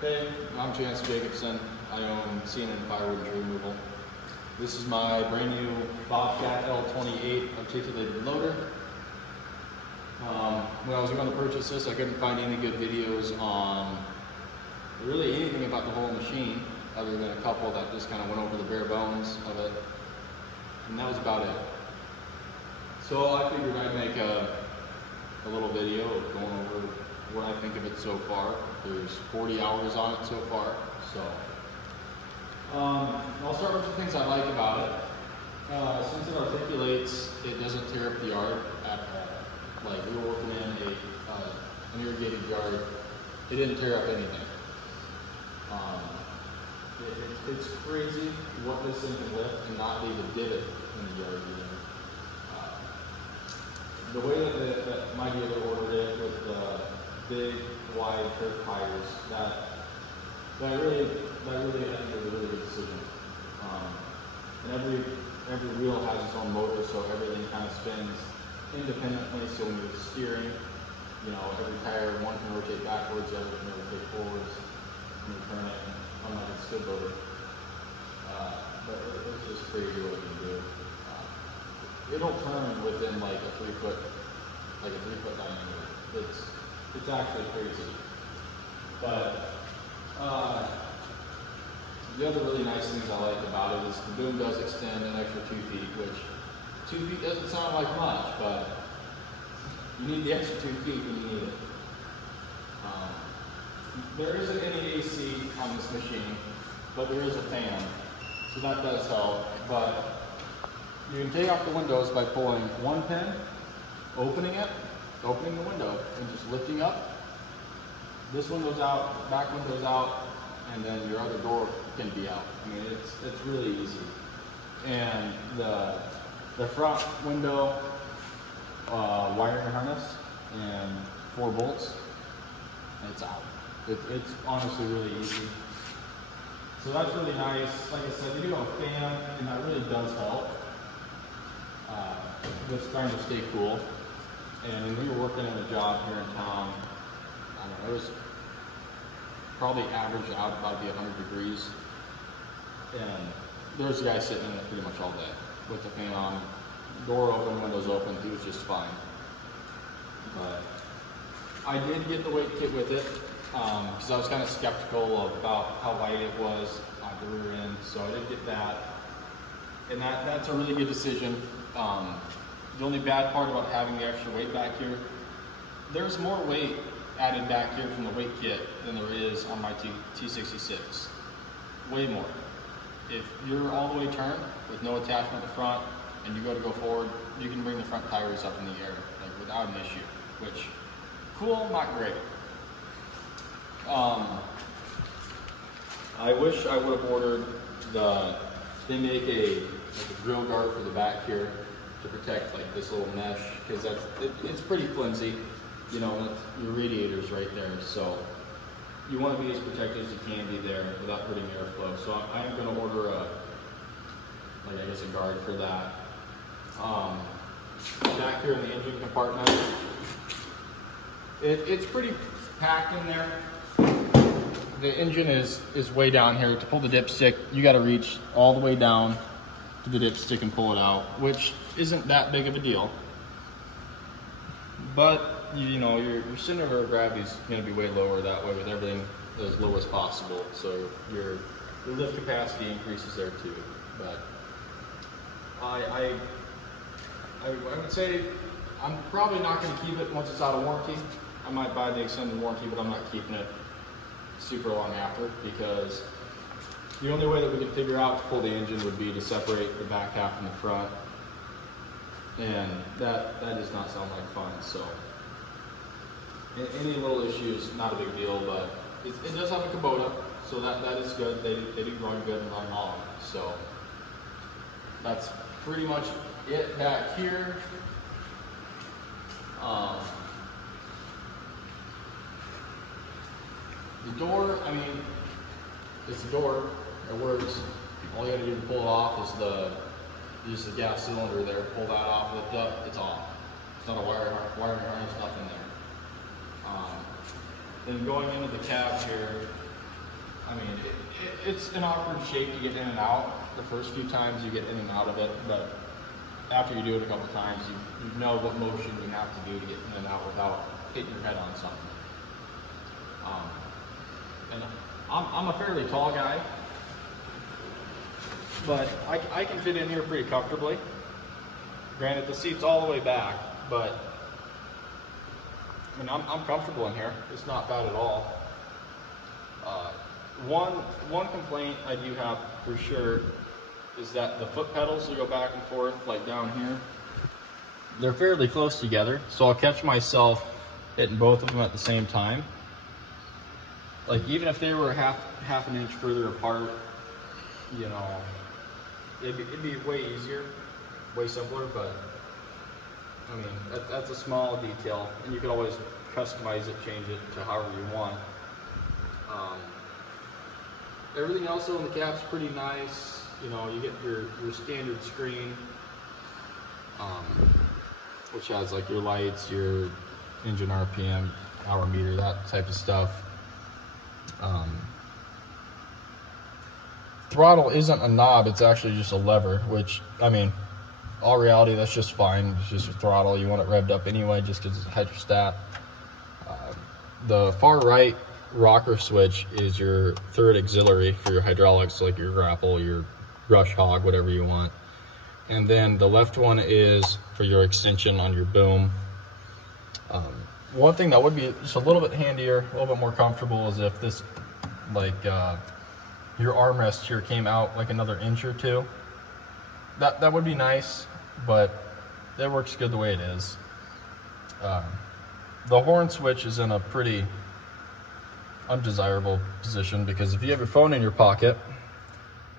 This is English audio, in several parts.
Hey, I'm Chance Jacobson. I own CNN Firewood and Tree Removal. This is my brand new BOBCAT L28 articulated loader. When I was going to purchase this, I couldn't find any good videos on really anything about the whole machine, other than a couple that just kind of went over the bare bones of it, and that was about it. So I figured I'd make a little video of going over what I think of it so far. There's 40 hours on it so far, so I'll start with the things I like about it. Since it articulates, it doesn't tear up the yard at all. Like, we were working in an irrigated yard, it didn't tear up anything. It's crazy what this thing can lift and not leave a divot in the yard either. The way that my dealer ordered it with the big, wide turf tires, that really I think was a really good decision. And every wheel has its own motor, so everything kind of spins independently. So when you're steering, you know, every tire, one can rotate backwards, the other can rotate forwards when you turn it, unlike a skid loader. But it's just crazy what you can do. It'll turn within like a 3 foot diameter. It's actually crazy. But the other really nice things I like about it is the boom does extend an extra 2 feet, which 2 feet doesn't sound like much, but you need the extra 2 feet when you need it. There isn't any AC on this machine, but there is a fan, so that does help. But you can take off the windows by pulling one pin, opening the window, and just lifting up. This window's out, the back window's out, and then your other door can be out. I mean, it's really easy. And the front window wiring harness and 4 bolts, and it's out. It's honestly really easy. So that's really nice. Like I said, you do have a fan, and that really does help. Just trying to stay cool. And when we were working in a job here in town, I don't know, it was probably average out about 100 degrees. And there's a guy sitting in it pretty much all day with the fan on, door open, windows open. He was just fine. But I did get the weight kit with it because I was kind of skeptical about how light it was on the rear end. So I did get that. And that's a really good decision. The only bad part about having the extra weight back here, there's more weight added back here from the weight kit than there is on my T66. Way more. If you're all the way turned with no attachment at the front and you go forward, you can bring the front tires up in the air like without an issue, which cool, not great. I wish I would have ordered they make a drill guard for the back here to protect like this little mesh, because it's pretty flimsy, you know, your radiator's right there, so you want to be as protected as you can be there without hurting airflow. So I am going to order a guard for that. Back here in the engine compartment, it's pretty packed in there. The engine is way down here. To pull the dipstick, you got to reach all the way down to the dipstick and pull it out, which isn't that big of a deal. But you know, your center of gravity is going to be way lower that way, with everything as low as possible. So your lift capacity increases there too. But I would say I'm probably not going to keep it once it's out of warranty. I might buy the extended warranty, but I'm not keeping it super long after, because the only way that we could figure out to pull the engine would be to separate the back half from the front, and that does not sound like fun. So any little issue is not a big deal, but it does have a Kubota, so that is good. They do run good and run long. So that's pretty much it back here. The door, I mean, it's a door, it works. All you gotta do to pull it off is use the gas cylinder there, pull that off, lift up, it's off. It's not a wiring harness, nothing there. Then going into the cab here, I mean, it's an awkward shape to get in and out. The first few times you get in and out of it, but after you do it a couple times, you know what motion you have to do to get in and out without hitting your head on something. And I'm a fairly tall guy, but I can fit in here pretty comfortably. Granted, the seat's all the way back, but I mean, I'm comfortable in here. It's not bad at all. One complaint I do have for sure is that the foot pedals that go back and forth, like down here, they're fairly close together, so I'll catch myself hitting both of them at the same time. Like, even if they were half an inch further apart, you know, it'd be way easier, way simpler, but I mean, that's a small detail, and you can always customize it, change it to however you want. Everything else on the cap's pretty nice. You know, you get your standard screen, which has like your lights, your engine RPM, hour meter, that type of stuff. Throttle isn't a knob, it's actually just a lever, which, I mean, all reality, that's just fine. It's just your throttle. You want it revved up anyway, just because it's a hydrostat. The far right rocker switch is your third auxiliary for your hydraulics, like your grapple, your brush hog, whatever you want. And then the left one is for your extension on your boom. One thing that would be just a little bit handier, a little bit more comfortable, is if this, like, your armrest here came out like another inch or two. That would be nice, but that works good the way it is. The horn switch is in a pretty undesirable position, because if you have your phone in your pocket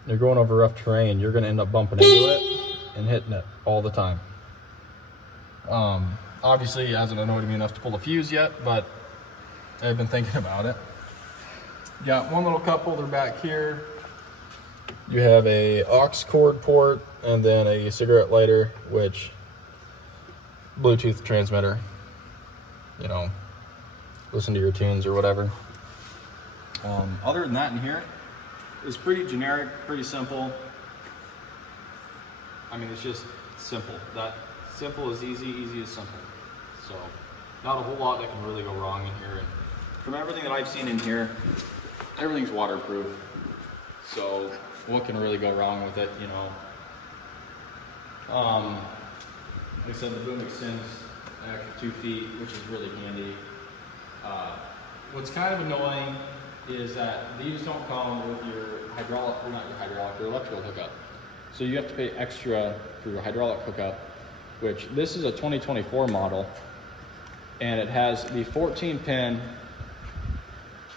and you're going over rough terrain, you're going to end up bumping into it and hitting it all the time. Obviously, it hasn't annoyed me enough to pull a fuse yet, but I've been thinking about it. Got one little cup holder back here. You have a aux cord port and then a cigarette lighter, which Bluetooth transmitter, you know, listen to your tunes or whatever. Other than that, in here is pretty generic, pretty simple. I mean, it's just simple. That simple is easy, easy is simple. So not a whole lot that can really go wrong in here. And from everything that I've seen in here, everything's waterproof. So what can really go wrong with it, you know? Like I said, the boom extends an extra 2 feet, which is really handy. What's kind of annoying is that these don't come with your hydraulic, or not your hydraulic, your electrical hookup. So you have to pay extra for your hydraulic hookup, which this is a 2024 model, and it has the 14 pin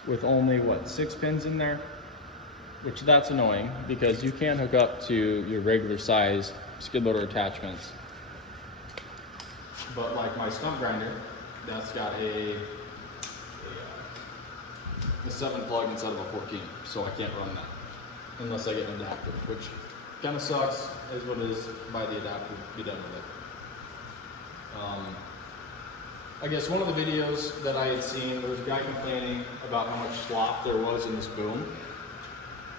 with only, what, 6 pins in there? Which that's annoying, because you can hook up to your regular size skid loader attachments. But like my stump grinder, that's got a 7 plug instead of a 14, so I can't run that unless I get an adapter, which kind of sucks. Is what it is. Buy the adapter, be done with it. I guess one of the videos that I had seen, there was a guy complaining about how much slop there was in this boom.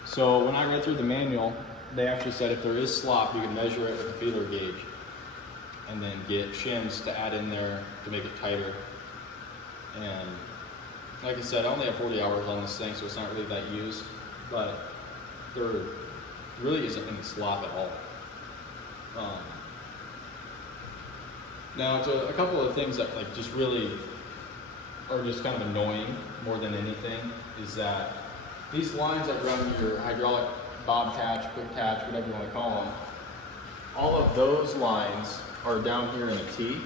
So when I read through the manual, they actually said if there is slop, you can measure it with a feeler gauge and then get shims to add in there to make it tighter. And like I said, I only have 40 hours on this thing, so it's not really that used, but there really isn't any slop at all. Now, to a couple of things that like just really are just kind of annoying more than anything is that these lines that run your hydraulic BOBCAT, quick catch, whatever you want to call them, all of those lines are down here in a T.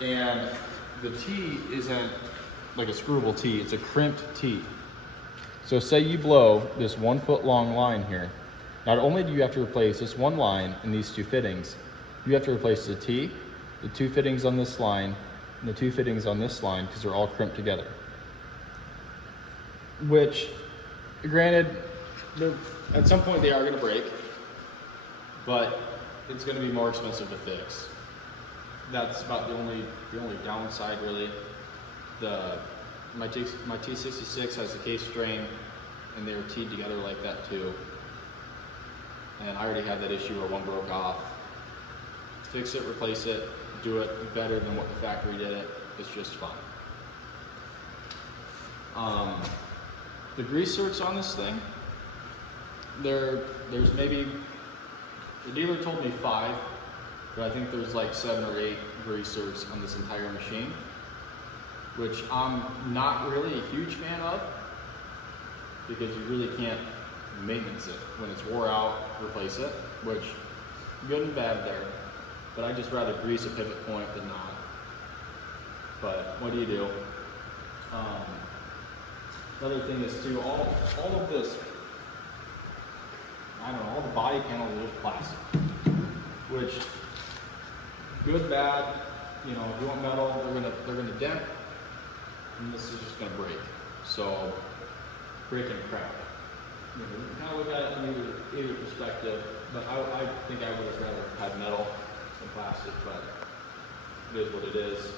And the T isn't like a screwable T, it's a crimped T. So say you blow this 1 foot long line here. Not only do you have to replace this one line and these 2 fittings, you have to replace the T, the 2 fittings on this line, and the 2 fittings on this line, because they're all crimped together. Which, granted, at some point they are going to break, but it's going to be more expensive to fix. That's about the only downside, really. The My T66 has the case strain, and they were teed together like that too. And I already had that issue where one broke off. Fix it, replace it, do it better than what the factory did it. It's just fun. The grease zerks on this thing, there's maybe, the dealer told me 5, but I think there's like 7 or 8 grease zerks on this entire machine, which I'm not really a huge fan of, because you really can't maintenance it. When it's wore out, replace it, which good and bad there, but I just rather grease a pivot point than not. But what do you do? Another thing is too, all of this, I don't know, all the body panels are just plastic, which good, bad, you know, if you want metal, they're gonna dent, and this is just gonna break. So break and crack. You know, you can kind of look at it from either perspective, but I think I would have rather had metal than plastic, but it is what it is.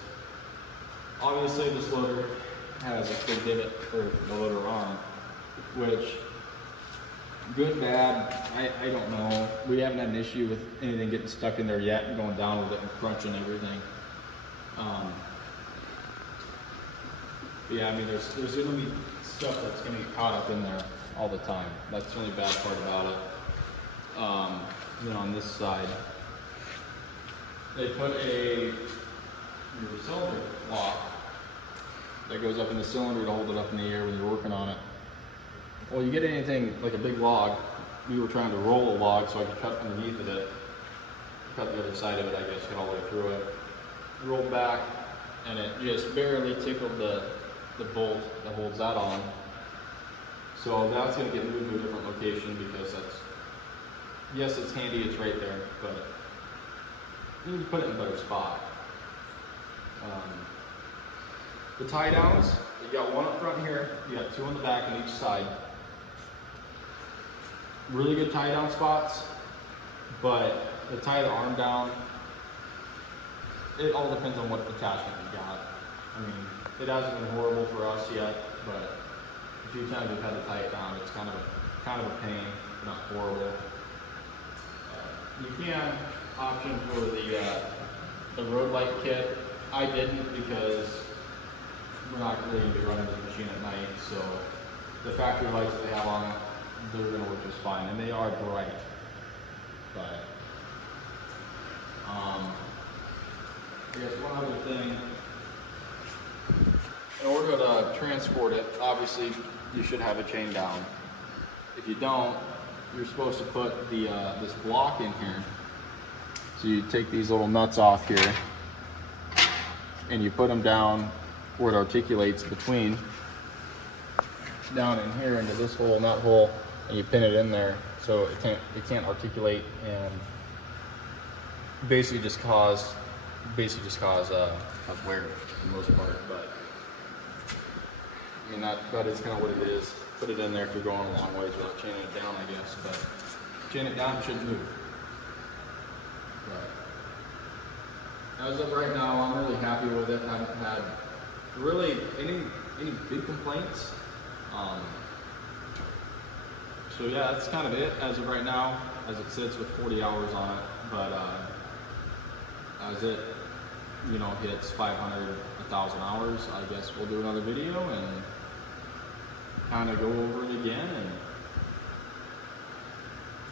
Obviously, this loader has a big divot for the loader arm, which, good, bad, I don't know. We haven't had an issue with anything getting stuck in there yet and going down with it and crunching everything. Yeah, I mean, there's going to be stuff that's going to get caught up in there all the time. That's the only bad part about it. Then on this side, they put your cylinder lock that goes up in the cylinder to hold it up in the air when you're working on it. Well, you get anything like a big log, we were trying to roll a log so I could cut underneath of it, cut the other side of it, I guess, get all the way through it, roll back, and it just barely tickled the bolt that holds that on. So that's going to get moved to a different location, because that's, yes, it's handy, it's right there, but you need to put it in a better spot. The tie downs, you got one up front here, you got 2 on the back on each side. Really good tie down spots, but to tie the arm down, it all depends on what attachment you got. I mean, it hasn't been horrible for us yet, but a few times we've had to tie it down. It's kind of a pain, not horrible. You can option for the road light kit. I didn't, because we're not really going to be running this machine at night, so the factory lights that they have on, they're going to work just fine, and they are bright. But I guess one other thing, in order to transport it, obviously you should have a chain down. If you don't, you're supposed to put the this block in here. So you take these little nuts off here, and you put them down where it articulates between, down in here into this hole, nut hole, and you pin it in there so it can't articulate and basically just cause wear for the most part. But I mean, that is kind of what it is. Put it in there if you're going a long ways without chaining it down, I guess. But chain it down, it shouldn't move. But as of right now, I'm really happy with it. I haven't had really any big complaints. So yeah, that's kind of it as of right now, as it sits with 40 hours on it. But as it, you know, hits 500, 1,000 hours, I guess we'll do another video and kind of go over it again and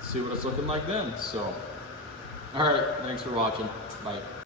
see what it's looking like then. So, all right, thanks for watching. Bye.